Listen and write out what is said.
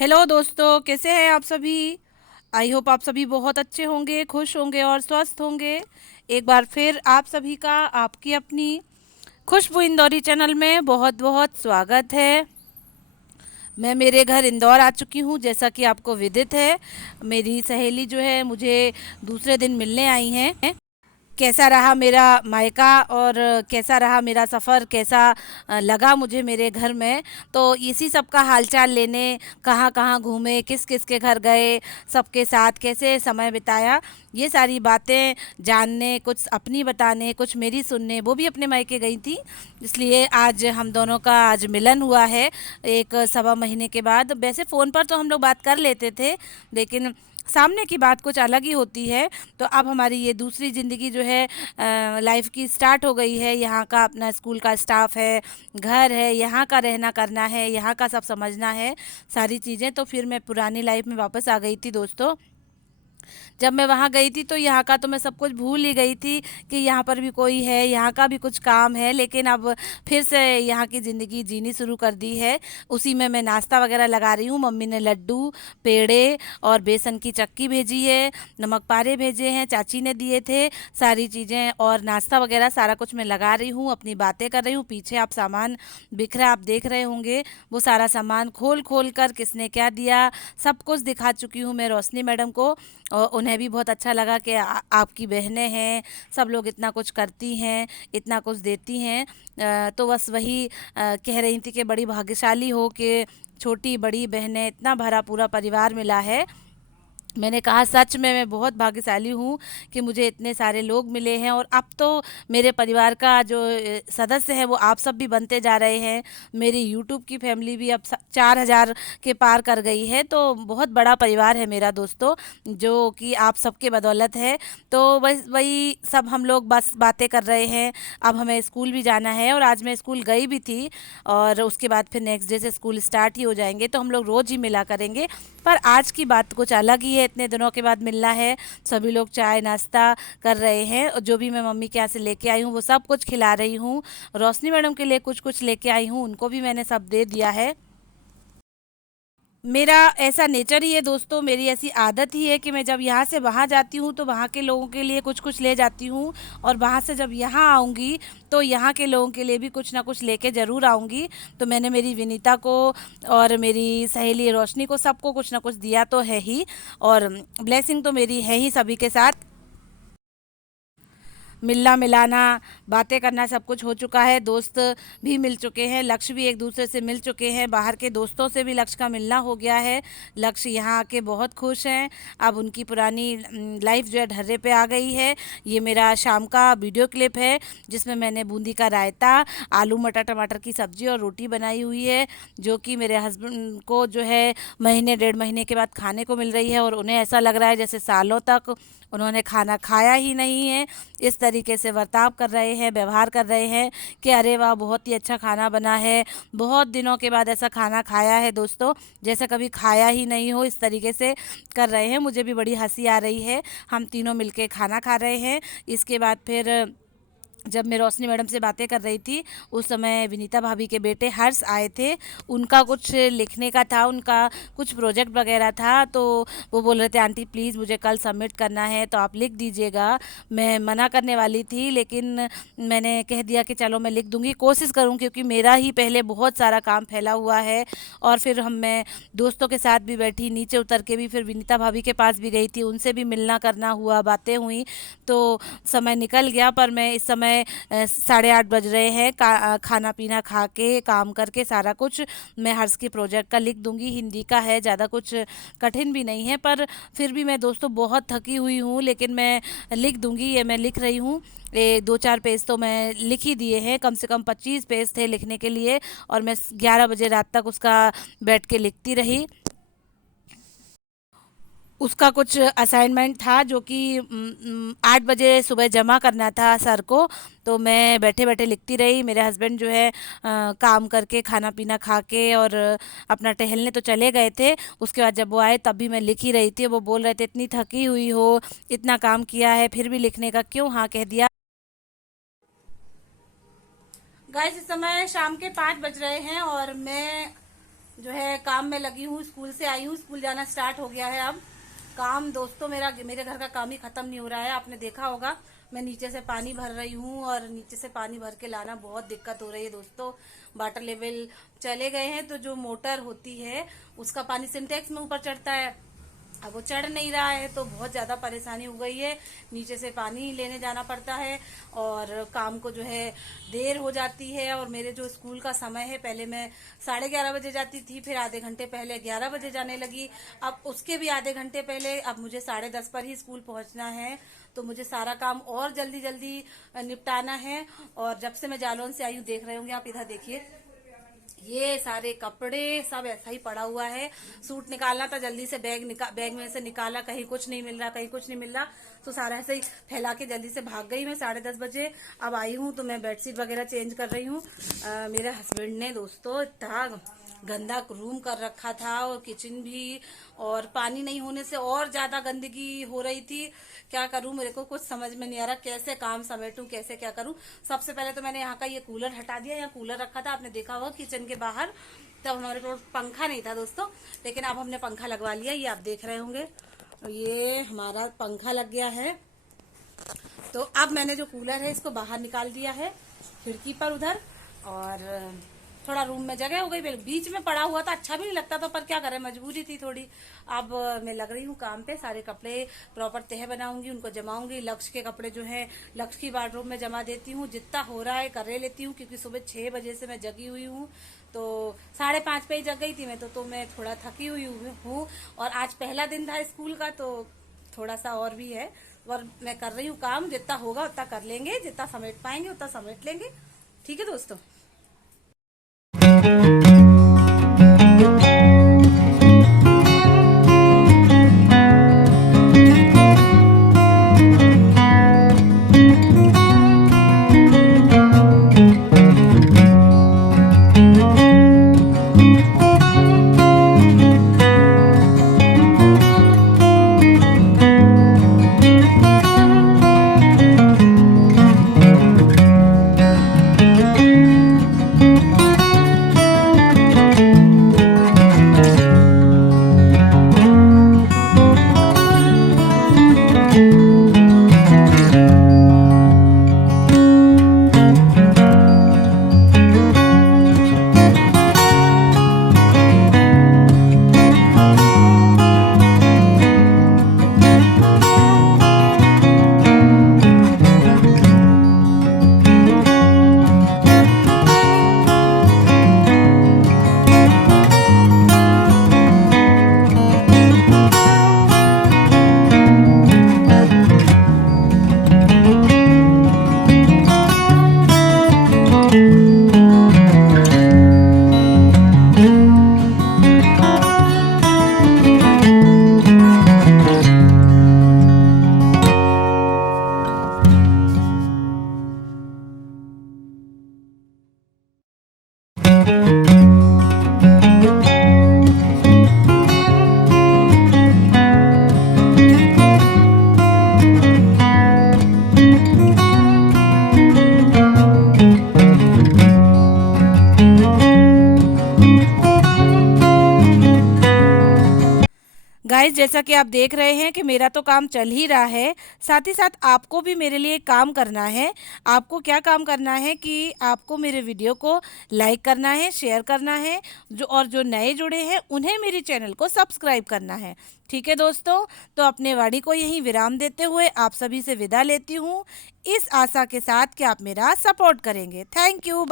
Hello दोस्तों, कैसे हैं आप सभी। आई होप आप सभी बहुत अच्छे होंगे, खुश होंगे और स्वस्थ होंगे। एक बार फिर आप सभी का आपकी अपनी खुशबू इंदौरी चैनल में बहुत बहुत स्वागत है। मैं मेरे घर इंदौर आ चुकी हूँ, जैसा कि आपको विदित है। मेरी सहेली जो है मुझे दूसरे दिन मिलने आई हैं। कैसा रहा मेरा मायका और कैसा रहा मेरा सफ़र, कैसा लगा मुझे मेरे घर में। तो इसी सब का हालचाल लेने कहाँ कहाँ घूमे, किस किस के घर गए, सबके साथ कैसे समय बिताया, ये सारी बातें जानने, कुछ अपनी बताने, कुछ मेरी सुनने, वो भी अपने मायके गई थी। इसलिए आज हम दोनों का आज मिलन हुआ है, एक सवा महीने के बाद। वैसे फ़ोन पर तो हम लोग बात कर लेते थे, लेकिन सामने की बात कुछ अलग ही होती है। तो अब हमारी ये दूसरी ज़िंदगी जो है लाइफ की स्टार्ट हो गई है। यहाँ का अपना स्कूल का स्टाफ है, घर है, यहाँ का रहना करना है, यहाँ का सब समझना है, सारी चीज़ें। तो फिर मैं पुरानी लाइफ में वापस आ गई थी दोस्तों। जब मैं वहाँ गई थी तो यहाँ का तो मैं सब कुछ भूल ही गई थी कि यहाँ पर भी कोई है, यहाँ का भी कुछ काम है। लेकिन अब फिर से यहाँ की ज़िंदगी जीनी शुरू कर दी है। उसी में मैं नाश्ता वगैरह लगा रही हूँ। मम्मी ने लड्डू, पेड़े और बेसन की चक्की भेजी है, नमक पारे भेजे हैं, चाची ने दिए थे, सारी चीज़ें और नाश्ता वगैरह सारा कुछ मैं लगा रही हूँ, अपनी बातें कर रही हूँ। पीछे आप सामान बिखरा आप देख रहे होंगे, वो सारा सामान खोल खोल कर किसने क्या दिया सब कुछ दिखा चुकी हूँ मैं रोशनी मैडम को। और उन्हें भी बहुत अच्छा लगा कि आपकी बहनें हैं, सब लोग इतना कुछ करती हैं, इतना कुछ देती हैं। तो बस वही कह रही थी कि बड़ी भाग्यशाली हो कि छोटी बड़ी बहनें, इतना भरा पूरा परिवार मिला है। मैंने कहा सच में मैं बहुत भाग्यशाली हूँ कि मुझे इतने सारे लोग मिले हैं। और अब तो मेरे परिवार का जो सदस्य है वो आप सब भी बनते जा रहे हैं। मेरी यूट्यूब की फैमिली भी अब 4,000 के पार कर गई है। तो बहुत बड़ा परिवार है मेरा दोस्तों, जो कि आप सबके बदौलत है। तो बस वही सब हम लोग बस बातें कर रहे हैं। अब हमें स्कूल भी जाना है और आज मैं स्कूल गई भी थी। और उसके बाद फिर नेक्स्ट डे से स्कूल स्टार्ट ही हो जाएंगे, तो हम लोग रोज़ ही मिला करेंगे। पर आज की बात कुछ अलग ही है, इतने दिनों के बाद मिलना है। सभी लोग चाय नाश्ता कर रहे हैं और जो भी मैं मम्मी के यहाँ से लेके आई हूँ वो सब कुछ खिला रही हूँ। रोशनी मैडम के लिए कुछ कुछ लेके आई हूँ, उनको भी मैंने सब दे दिया है। मेरा ऐसा नेचर ही है दोस्तों, मेरी ऐसी आदत ही है कि मैं जब यहाँ से वहाँ जाती हूँ तो वहाँ के लोगों के लिए कुछ कुछ ले जाती हूँ। और वहाँ से जब यहाँ आऊँगी तो यहाँ के लोगों के लिए भी कुछ ना कुछ लेके ज़रूर आऊँगी। तो मैंने मेरी विनीता को और मेरी सहेली रोशनी को सबको कुछ ना कुछ दिया तो है ही। और ब्लेसिंग तो मेरी है ही सभी के साथ। मिलना मिलाना, बातें करना सब कुछ हो चुका है। दोस्त भी मिल चुके हैं, लक्ष्य भी एक दूसरे से मिल चुके हैं, बाहर के दोस्तों से भी लक्ष्य का मिलना हो गया है। लक्ष्य यहाँ आके बहुत खुश हैं। अब उनकी पुरानी लाइफ जो है ढर्रे पे आ गई है। ये मेरा शाम का वीडियो क्लिप है जिसमें मैंने बूंदी का रायता, आलू मटर टमाटर की सब्जी और रोटी बनाई हुई है, जो कि मेरे हस्बैंड को जो है महीने 1.5 महीने के बाद खाने को मिल रही है। और उन्हें ऐसा लग रहा है जैसे सालों तक उन्होंने खाना खाया ही नहीं है। इस तरीके से बर्ताव कर रहे हैं, व्यवहार कर रहे हैं कि अरे वाह बहुत ही अच्छा खाना बना है, बहुत दिनों के बाद ऐसा खाना खाया है दोस्तों, जैसा कभी खाया ही नहीं हो, इस तरीके से कर रहे हैं। मुझे भी बड़ी हंसी आ रही है। हम तीनों मिलके खाना खा रहे हैं। इसके बाद फिर जब मैं रोशनी मैडम से बातें कर रही थी उस समय विनीता भाभी के बेटे हर्ष आए थे। उनका कुछ लिखने का था, उनका कुछ प्रोजेक्ट वगैरह था। तो वो बोल रहे थे आंटी प्लीज़ मुझे कल सबमिट करना है तो आप लिख दीजिएगा। मैं मना करने वाली थी लेकिन मैंने कह दिया कि चलो मैं लिख दूंगी, कोशिश करूँ, क्योंकि मेरा ही पहले बहुत सारा काम फैला हुआ है। और फिर मैं दोस्तों के साथ भी बैठी, नीचे उतर के भी फिर विनीता भाभी के पास भी गई थी, उनसे भी मिलना करना हुआ, बातें हुई। तो समय निकल गया। पर मैं इस समय 8:30 बज रहे हैं, खाना पीना खा के काम करके सारा कुछ मैं हर्ष के प्रोजेक्ट का लिख दूंगी। हिंदी का है, ज़्यादा कुछ कठिन भी नहीं है, पर फिर भी मैं दोस्तों बहुत थकी हुई हूँ, लेकिन मैं लिख दूंगी। ये मैं लिख रही हूँ। 2-4 पेज तो मैं लिख ही दिए हैं, कम से कम 25 पेज थे लिखने के लिए। और मैं 11 बजे रात तक उसका बैठ के लिखती रही। उसका कुछ असाइनमेंट था जो कि 8 बजे सुबह जमा करना था सर को। तो मैं बैठे बैठे लिखती रही। मेरे हस्बैंड जो है काम करके खाना पीना खा के और अपना टहलने तो चले गए थे। उसके बाद जब वो आए तब भी मैं लिख ही रही थी। वो बोल रहे थे इतनी थकी हुई हो, इतना काम किया है, फिर भी लिखने का क्यों हाँ कह दिया। गाइस इस समय शाम के 5 बज रहे हैं और मैं जो है काम में लगी हूँ। स्कूल से आई हूँ, स्कूल जाना स्टार्ट हो गया है। अब काम दोस्तों मेरे घर का काम ही खत्म नहीं हो रहा है। आपने देखा होगा मैं नीचे से पानी भर रही हूँ और नीचे से पानी भर के लाना बहुत दिक्कत हो रही है दोस्तों। वाटर लेवल चले गए हैं तो जो मोटर होती है उसका पानी सिंटेक्स में ऊपर चढ़ता है, अब वो चढ़ नहीं रहा है तो बहुत ज्यादा परेशानी हो गई है। नीचे से पानी लेने जाना पड़ता है और काम को जो है देर हो जाती है। और मेरे जो स्कूल का समय है, पहले मैं 11:30 बजे जाती थी, फिर आधे घंटे पहले 11 बजे जाने लगी, अब उसके भी आधे घंटे पहले अब मुझे 10:30 पर ही स्कूल पहुंचना है। तो मुझे सारा काम और जल्दी जल्दी निपटाना है। और जब से मैं जालौन से आई हूँ, देख रहे होंगे आप, इधर देखिए ये सारे कपड़े सब ऐसा ही पड़ा हुआ है। सूट निकालना था, जल्दी से बैग में से निकाला, कहीं कुछ नहीं मिल रहा, कहीं कुछ नहीं मिल रहा, तो सारा ऐसे ही फैला के जल्दी से भाग गई मैं 10:30 बजे। अब आई हूँ तो मैं बेडशीट वगैरह चेंज कर रही हूँ। मेरे हस्बैंड ने दोस्तों इतना गंदा रूम कर रखा था और किचन भी, और पानी नहीं होने से और ज्यादा गंदगी हो रही थी। क्या करूं, मेरे को कुछ समझ में नहीं आ रहा कैसे काम समेटूं, कैसे क्या करूं। सबसे पहले तो मैंने यहाँ का ये कूलर हटा दिया। यहाँ कूलर रखा था, आपने देखा होगा किचन के बाहर, तब हमारे पास पंखा नहीं था दोस्तों, लेकिन अब हमने पंखा लगवा लिया, ये आप देख रहे होंगे। ये हमारा पंखा लग गया है। तो अब मैंने जो कूलर है इसको बाहर निकाल दिया है खिड़की पर उधर, और थोड़ा रूम में जगह हो गई। बीच में पड़ा हुआ था, अच्छा भी नहीं लगता था, पर क्या करें, मजबूरी थी थोड़ी। अब मैं लग रही हूँ काम पे, सारे कपड़े प्रॉपर तह बनाऊंगी, उनको जमाऊंगी। लक्ष्य के कपड़े जो है लक्ष्य की वार्डरोब में जमा देती हूँ, जितना हो रहा है कर लेती हूँ, क्योंकि सुबह 6 बजे से मैं जगी हुई हूँ। तो 5:30 पे ही जग गई थी मैं तो मैं थोड़ा थकी हुई हूँ। और आज पहला दिन था स्कूल का, तो थोड़ा सा और भी है, और मैं कर रही हूँ काम। जितना होगा उतना कर लेंगे, जितना समेट पाएंगे उतना समेट लेंगे। ठीक है दोस्तों। गाइस, जैसा कि आप देख रहे हैं कि मेरा तो काम चल ही रहा है, साथ ही साथ आपको भी मेरे लिए काम करना है। आपको क्या काम करना है कि आपको मेरे वीडियो को लाइक करना है, शेयर करना है, जो नए जुड़े हैं उन्हें मेरे चैनल को सब्सक्राइब करना है। ठीक है दोस्तों, तो अपने वाणी को यहीं विराम देते हुए आप सभी से विदा लेती हूँ, इस आशा के साथ कि आप मेरा सपोर्ट करेंगे। Thank you.